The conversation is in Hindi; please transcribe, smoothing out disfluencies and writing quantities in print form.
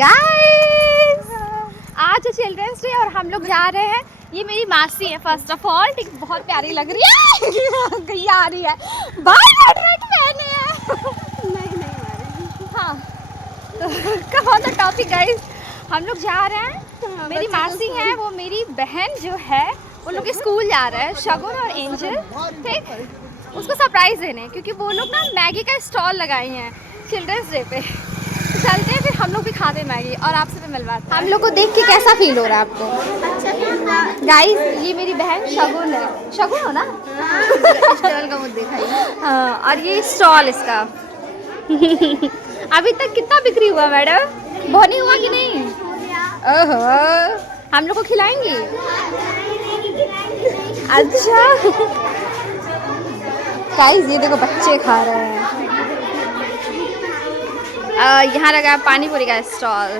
गाइस आज है चिल्ड्रंस डे और हम लोग जा रहे हैं। ये मेरी मासी है फर्स्ट ऑफ ऑल, ठीक बहुत प्यारी लग रही है। गैया आ रही है, बाल रेड पहने हैं। नहीं हाँ तो come on the topic guys, हम लोग जा रहे हैं। मेरी मासी है, वो मेरी बहन जो है उन लोग के स्कूल जा रहा है, शगुन और एंजल, ठीक उसको सरप्राइज देने, क्योंकि वो लोग ना मैगी का स्टॉल लगाए हैं चिल्ड्रंस डे पे। चलते हैं फिर हम लोग भी खाते हैं मैगी और आपसे भी मिलवाते हैं। हम लोग को देख के कैसा फील हो रहा है आपको? अच्छा गाइस, ये मेरी बहन शगुन है। शगुन हो ना? स्टॉल का मुझे दिखाइए। हाँ, और ये स्टॉल इसका। अभी तक कितना बिक्री हुआ मैडम? बहुत नहीं हुआ कि नहीं? ओहो, हम लोग को खिलाएंगी? अच्छा गाइस, ये देखो बच्चे खा रहे हैं। यहाँ लगा पानी पूरी का स्टॉल।